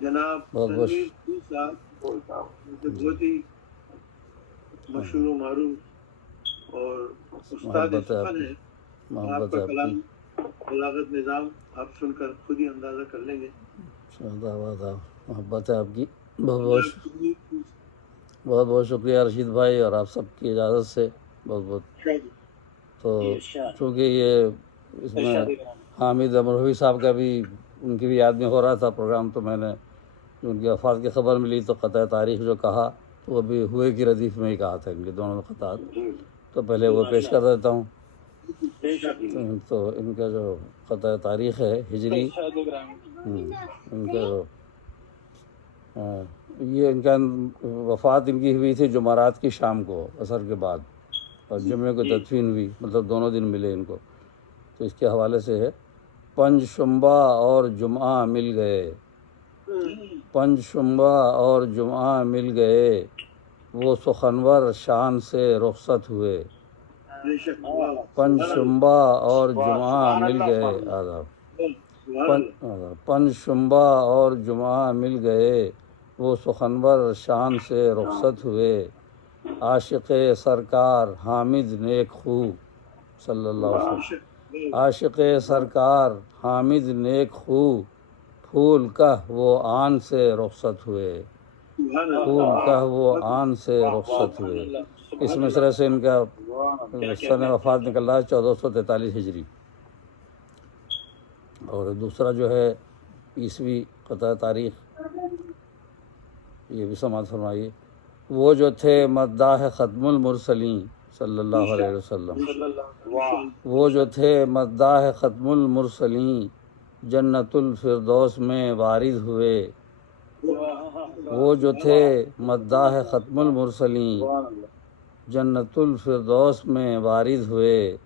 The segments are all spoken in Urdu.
جناب بہت تنویر صاحب بہت ہی مشہور و معروف اور استاد محبت ہے آپ سخن کی، ہے. آپ محبت کا ہے آپ کی. کلام بلاغت نظام آپ سن کر خود ہی اندازہ کر لیں گے. محبت ہے آپ کی. بہت بہت شکریہ رشید بھائی، اور آپ سب کی اجازت سے بہت بہت. تو چونکہ یہ اس میں حامد امروہی صاحب کا بھی ان کی بھی یاد میں ہو رہا تھا پروگرام، تو میں نے ان کی وفات کی خبر ملی تو قطع تاریخ جو کہا تو وہ بھی ہوئے کی ردیف میں ہی کہا تھا ان کے دونوں قطعات. تو پہلے وہ پیش کر دیتا ہوں. تو ان کا جو قطع تاریخ ہے ہجری، ان کا جو یہ ان کا وفات ان کی ہوئی تھی جمعرات کی شام کو عصر کے بعد، اور جمعے کو تدفین ہوئی، مطلب دونوں دن ملے ان کو. تو اس کے حوالے سے ہے: پنج شنبہ اور جمعہ مل گئے، پنج شنبہ اور جمعہ مل گئے، وہ سخنور شان سے رخصت ہوئے. پنج شنبہ اور جمعہ مل گئے، آداب. پنج شنبہ اور جمعہ مل گئے، وہ سخنور شان سے رخصت ہوئے. عاشق سرکار حامد نیک خو صلی اللہ علیہ وسلم، عاشق سرکار حامد نیک خو، پھول کہ وہ آن سے رخصت ہوئے، پھول کہ وہ آن سے رخصت ہوئے. اس مصرع سے ان کا سن وفات نکل رہا ہے 1443 ہجری. اور دوسرا جو ہے عیسوی قطع تاریخ، یہ بھی سماعت فرمائیے. وہ جو تھے مداح ختم المرسلین صلی اللہ علیہ وسلم، وہ جو تھے مداح ختم المرسلین، جنت الفردوس میں وارد ہوئے. وہ جو تھے مداح ختم المرسلین، جنت الفردوس میں وارد ہوئے.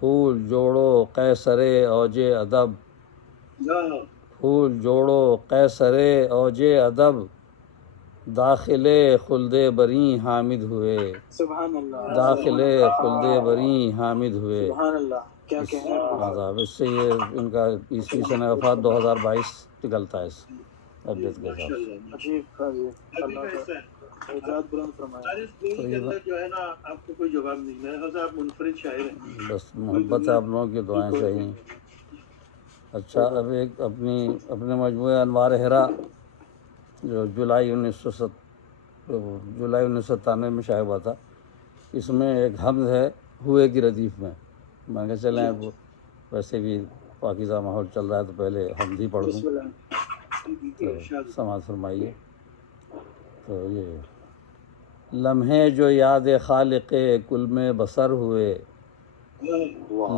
پھول جوڑو قیصر اوج ادب، پھول جوڑو قیصر اوج ادب، داخل خلد بری حامد ہوئے، داخل خلد بری حامد ہوئے. عذاب اس سے یہ ان کا عیسوی سن وفات 2022 نکلتا ہے اس اپڈیٹ کے حساب سے. کے اندر جو ہے نا آپ کو کوئی جواب نہیں. میرے خیال آپ منفرد شاعر ہیں. بس محبت ہے آپ لوگوں کی دعائیں چاہیے. اچھا، اب ایک اپنے مجموعہ انوار حرا جو جولائی 1997 میں شائع ہوا تھا، اس میں ایک حمد ہے ہوئے کی ردیف میں. میں کہا چلیں ویسے بھی پاکیزہ ماحول چل رہا ہے تو پہلے حمد ہی پڑھ دوں. تو سماعت فرمائیے. تو یہ لمحے جو یاد خالق کل میں بسر ہوئے،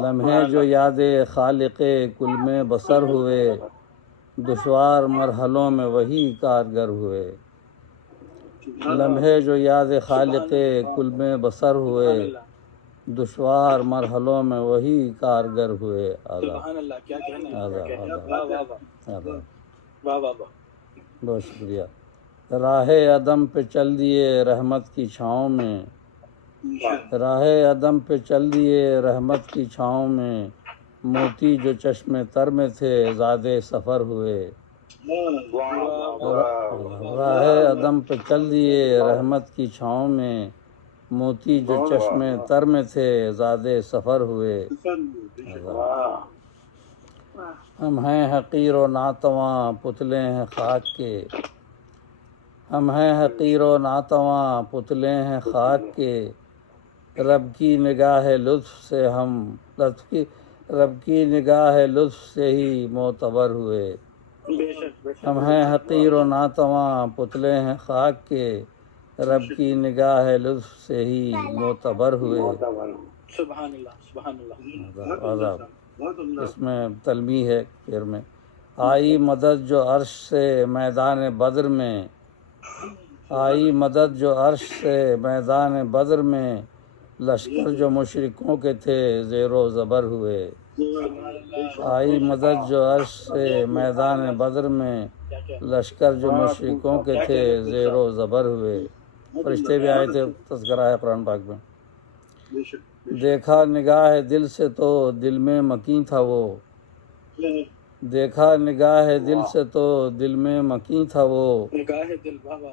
لمحے جو یاد خالق کل میں بسر ہوئے، دشوار مرحلوں میں وہی کارگر ہوئے. لمحے جو یاد خالق کل میں بسر ہوئے، دشوار مرحلوں میں وہی کارگر ہوئے. بہت شکریہ. راہ عدم پہ چل دیے رحمت کی چھاؤں میں، راہ عدم پہ چل دیے رحمت کی چھاؤں میں، موتی جو چشم تر میں تھے زادے سفر ہوئے. راہ عدم پہ چل دیے رحمت کی چھاؤں میں، موتی جو چشم تر میں تھے زادے سفر ہوئے. ہم ہیں حقیر و ناتواں پتلے ہیں خاک کے، ہم ہیں حقیر و ناتواں پتلے ہیں خاک کے، رب کی نگاہ لطف سے ہم رب کی نگاہ لطف سے ہی معتبر ہوئے. ہم ہیں حقیر و ناتواں پتلے ہیں خاک کے، رب کی نگاہ لطف سے ہی معتبر ہوئے. سبحان اللہ سبحان اللہ. عذاب اس میں تلمیح ہے پھر میں: آئی مدد جو عرش سے میدان بدر میں، آئی مدد جو عرش سے میدان بدر میں، لشکر جو مشرکوں کے تھے زیر و زبر ہوئے. آئی مدد جو عرش سے میدان بدر میں، لشکر جو مشرکوں کے تھے زیر و زبر ہوئے. فرشتے بھی آئے تھے، تذکرہ ہے قرآن پاک میں. دیکھا نگاہ دل سے تو دل میں مکیں تھا وہ، دیکھا نگاہ دل سے تو دل میں مکیں تھا وہ، نگاہ دل بابا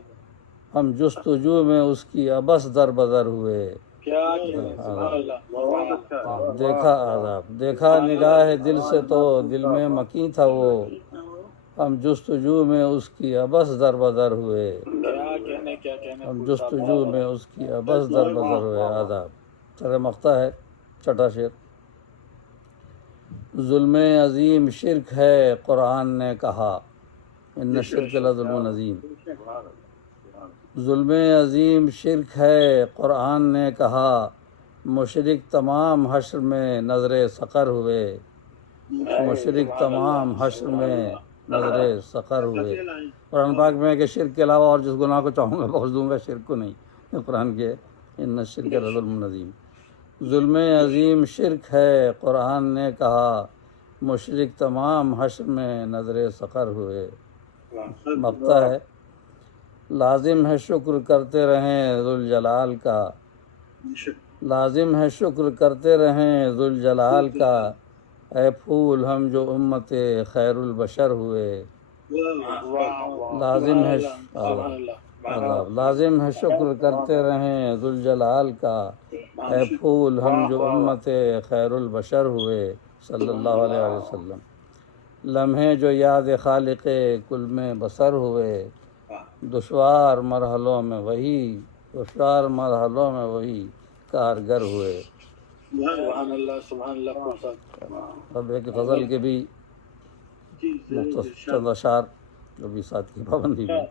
ہم جستجو میں اس کی ابس در بدر ہوئے۔ کیا کہنے، سبحان اللہ، بہت اچھا دیکھا آداب، دیکھا نگاہ دل سے تو دل میں مکیں تھا وہ، ہم جستجو میں اس کی ابس در بدر ہوئے، کیا کہنے، کیا کہنے، ہم جستجو میں اس کی ابس در بدر ہوئے۔ آداب سر مقطع ہے، چھٹا شعر۔ ظلم عظیم شرک ہے قرآن نے کہا، ان الشرک لظلم عظیم۔ ظلم عظیم شرک ہے قرآن نے کہا، مشرک تمام حشر میں نظر سقر ہوئے، مشرک تمام حشر میں نظر سقر ہوئے۔ قرآن پاک میں ہے کہ شرک کے علاوہ اور جس گناہ کو چاہوں گا بخش دوں گا، شرک کو نہیں۔ قرآن کے ان الشرک لظلم عظیم، ظلم عظیم شرک ہے قرآن نے کہا، مشرک تمام حشر میں نظر سقر ہوئے۔ مقطع ہے، لازم ہے شکر کرتے رہیں ذوالجلال کا، لازم ہے شکر کرتے رہیں ذوالجلال کا، اے پھول ہم جو امت خیر البشر ہوئے۔ لازم ہے لازم ہے شکر کرتے رہیں ذوالجلال کا، اے پھول ہم جو امت خیر البشر ہوئے، صلی اللہ علیہ وسلم۔ لمحے جو یاد خالق کل میں بسر ہوئے، دشوار مرحلوں میں وہی کارگر ہوئے۔ سبحان اللہ، سبحان اللہ۔ اب ایک غزل کے بھی مختصر چند اشعار جو بھی ساتھ کی پابندی میں۔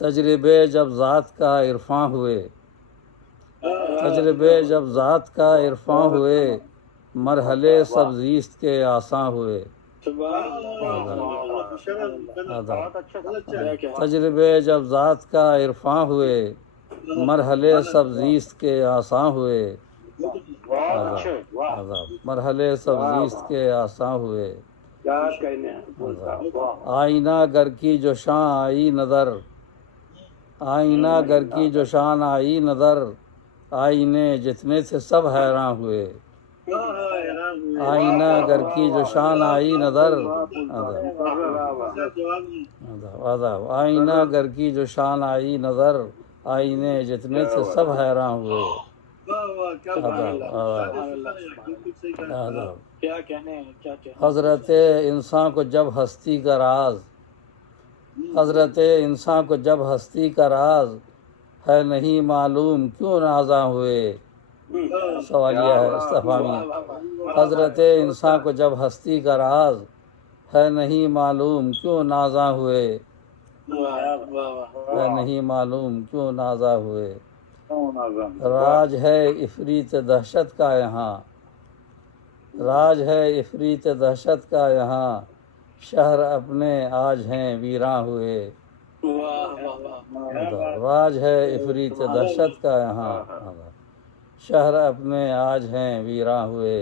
تجربے جب ذات کا عرفاں ہوئے، تجربے جب ذات کا عرفاں ہوئے، مرحلے سب زیست کے آساں ہوئے۔ تجربے جب ذات کا عرفاں ہوئے، مرحلے سب زیست کے آساں ہوئے، مرحلے سب زیست کے آساں ہوئے۔ آئینہ گر کی جو شان آئی نظر، آئینہ گر کی جو شان آئی نظر، آئینے جتنے تھے سب حیراں ہوئے۔ آئینہ گر کی جو شان آئی نظر، آئینہ گر کی جو شان آئی نظر، آئینے جتنے تھے سب حیراں ہوئے۔ کیا کہنے، کیا کہنے۔ حضرت انسان کو جب ہستی کا راز، حضرت انسان کو جب ہستی کا راز ہے نہیں معلوم کیوں نازاں ہوئے۔ سوالیہ ہے، استفہامیہ۔ حضرت انسان کو جب ہستی کا راز ہے نہیں معلوم کیوں نازاں ہوئے، ہے نہیں معلوم کیوں نازاں ہوئے۔ راج ہے افریت دہشت کا یہاں، راج ہے افریت دہشت کا یہاں، شہر اپنے آج ہیں ویراں ہوئے۔ راج ہے افریت دہشت کا یہاں، شہر اپنے آج ہیں ویراں ہوئے۔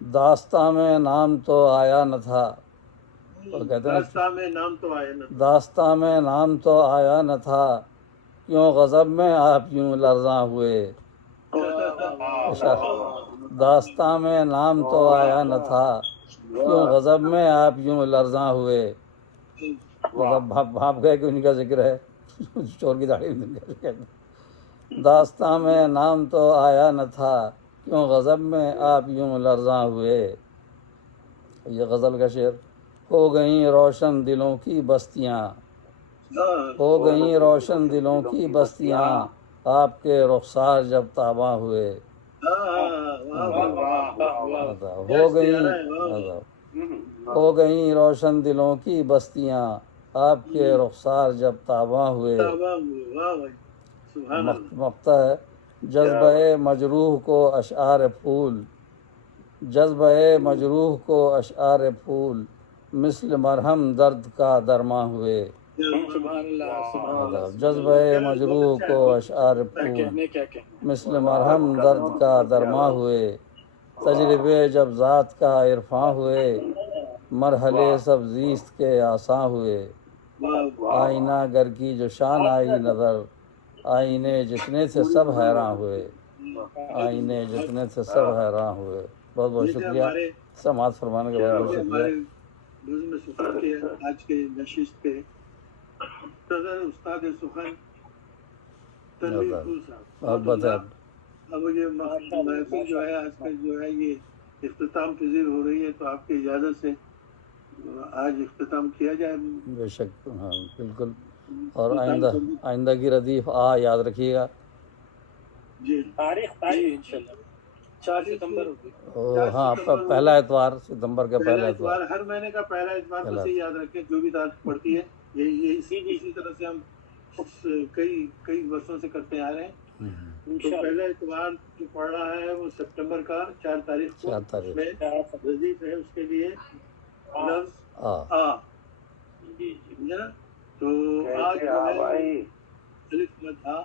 داستاں میں نام تو آیا نہ تھا، داستاں میں نام تو آیا نہ تھا، کیوں غضب میں آپ یوں لرزاں ہوئے۔ داستاں میں نام تو آیا نہ تھا، کیوں غضب میں آپ یوں لرزاں ہوئے۔ بھاپ گئے کہ ان کا ذکر ہے، چور کی داڑھی میں داستاں میں نام تو آیا نہ تھا، کیوں غضب میں آپ یوں لرزاں ہوئے۔ یہ غزل کا شعر۔ ہو گئیں روشن دلوں کی بستیاں، ہو گئیں روشن دلوں کی بستیاں، آپ کے رخسار جب تاباں ہوئے۔ ہو گئیں روشن دلوں کی بستیاں، آپ کے رخسار جب تاباں ہوئے۔ مقطع ہے، جذبہ مجروح کو اشعار پھول، جذبہ مجروح کو اشعار پھول، مثل مرہم درد کا درماں ہوئے۔ جذبہ مجروح کو اشعار پھول، مثل مرہم درد کا درماں ہوئے۔ تجربے جب ذات کا عرفاں ہوئے، مرحلے سب زیست کے آساں ہوئے۔ آئینہ گر کی جو شان آئی نظر، آئینے جتنے تھے سب حیراں ہوئے، آئینے جتنے تھے سب حیراں ہوئے۔ بہت بہت شکریہ سماعت فرمانے کا بہت بہت شکریہ ہمارے بزم سخن کے آج کے نشست کے صدر استاد سخن تنویر پھول صاحب محبت ہے اب یہ محفل جو ہے آج کا جو ہے یہ اختتام پذیر ہو رہی ہے، تو آپ کی اجازت سے آج اختتام کیا جائے. بے شک، ہاں بالکل. اور آئندہ کی ردیف یاد رکھیے گا. جی تاریخ انشاءاللہ 4 ستمبر ہوگی. ہاں پہلا اتوار ستمبر کا پہلا اتوار، ہر مہینے کا پہلا اتوار. بس یہ یاد رکھیں جو بھی تاریخ پڑتی ہے یہ اسی طرح سے ہم کئی برسوں سے کرتے آ رہے ہیں. تو پہلا اتوار جو پڑ رہا ہے وہ سپٹمبر کا 4 تاریخ کو میں ردیف ہے، اس کے لیے لفظ تو آج جو ہے الف مد آ،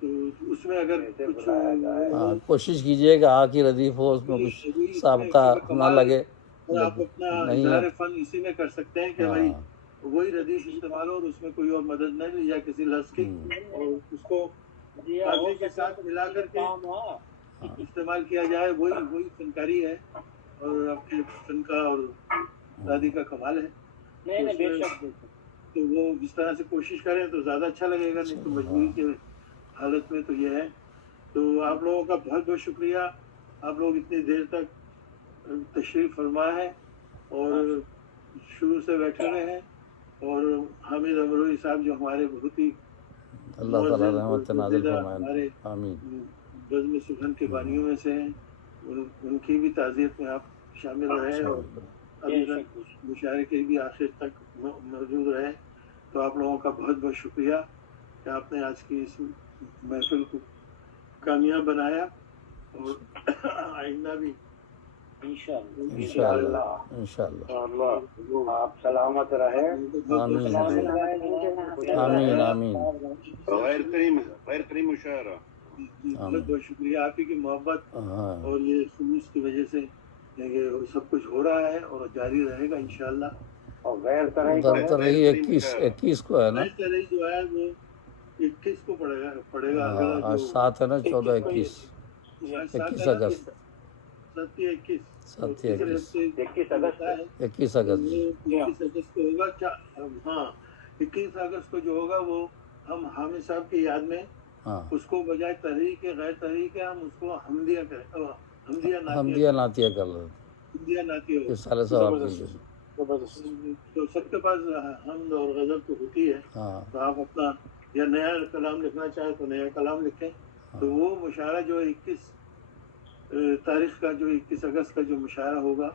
تو اس میں اگر کچھ کوشش کیجیے کہ کی ردیف ہو، اس میں کچھ سابقہ نہ لگے. آپ اپنا اظہار فن اسی میں کر سکتے ہیں کہ بھائی وہی ردیف استعمال ہو اور اس میں کوئی اور مدد نہ لی جائے کسی لفظ کی، اور اس کو قافیے کے ساتھ ملا کر کے استعمال کیا جائے. وہی فنکاری ہے اور آپ کے فن کا اور دادی کا کمال ہے. تو وہ اس طرح سے کوشش کریں تو زیادہ اچھا لگے گا، نہیں تو مجبوری کی حالت میں تو یہ ہے. تو آپ لوگوں کا بہت بہت شکریہ، آپ لوگ اتنی دیر تک تشریف فرما ہے اور شروع سے بیٹھے ہوئے ہیں. اور حامد امروہی صاحب جو ہمارے بہت ہی اللہ تعالیٰ رحمت نازل فرمائے، ہمارے آمین. بزم سخن کے بانیوں میں سے ہیں، ان کی بھی تعزیت میں آپ شامل رہے اور ابھی تک مشاعرے کے بھی آخر تک موجود رہے. تو آپ لوگوں کا بہت بہت شکریہ کہ آپ نے آج کی اس محفل کو کامیاب بنایا، اور آئندہ بھی انشاءاللہ آپ سلامت رہے. آمین آمین آمین. غیر کریم مشاعرہ. بہت بہت شکریہ آپ ہی کی محبت اور یہ خلوص کی وجہ سے یہ سب کچھ ہو رہا ہے اور جاری رہے گا انشاءاللہ. اور غیر درد رہی 21 کو ہے نا، جو ہے وہ 21 کو پڑے گا. آج 7 ہے نا، 14 21 اگست. 21 اگست کو ہوگا. ہاں 21 اگست کو جو ہوگا وہ ہم حامد صاحب کی یاد میں اس کو بجائے تحریک غیر تحریک ہم اس کو حمدیہ نعتیہ کر لیں. اس سال صاحب کے لیے تو سب کے پاس حمد اور غضب تو ہوتی ہے، تو آپ اپنا یا نیا کلام لکھنا چاہے تو نیا کلام لکھیں. تو وہ مشاعرہ جو 21 تاریخ کا جو 21 اگست کا جو مشاعرہ ہوگا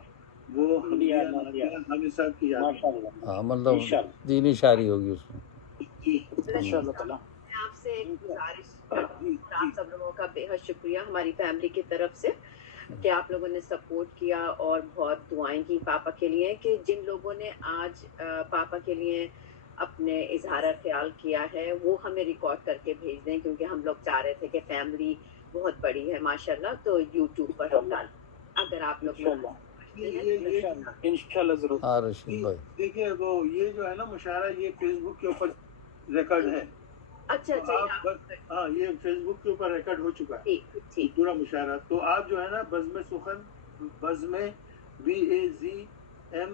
وہ حامد صاحب کی یاد میں، مطلب دینی شاعری ہوگی اس میں. آپ سے ایک گزارش، آپ سب لوگوں کا بے حد شکریہ ہماری فیملی کی طرف سے کہ آپ لوگوں نے سپورٹ کیا اور بہت دعائیں کی پاپا کے لیے. کہ جن لوگوں نے آج پاپا کے لیے اپنے اظہار خیال کیا ہے وہ ہمیں ریکارڈ کر کے بھیج دیں، کیونکہ ہم لوگ چاہ رہے تھے کہ فیملی بہت بڑی ہے ماشاءاللہ، تو یوٹیوب پر ہم ڈال اگر آپ لوگ انشاءاللہ ضرور. رشید بھائی دیکھیے وہ یہ جو ہے نا مشاعرہ یہ فیس بک کے اوپر ریکارڈ ہے. اچھا ہاں یہ فیس بک کے اوپر ریکارڈ ہو چکا ہے پورا مشاعرہ. تو آپ جو ہے نا بزم سخن، بزم BAZM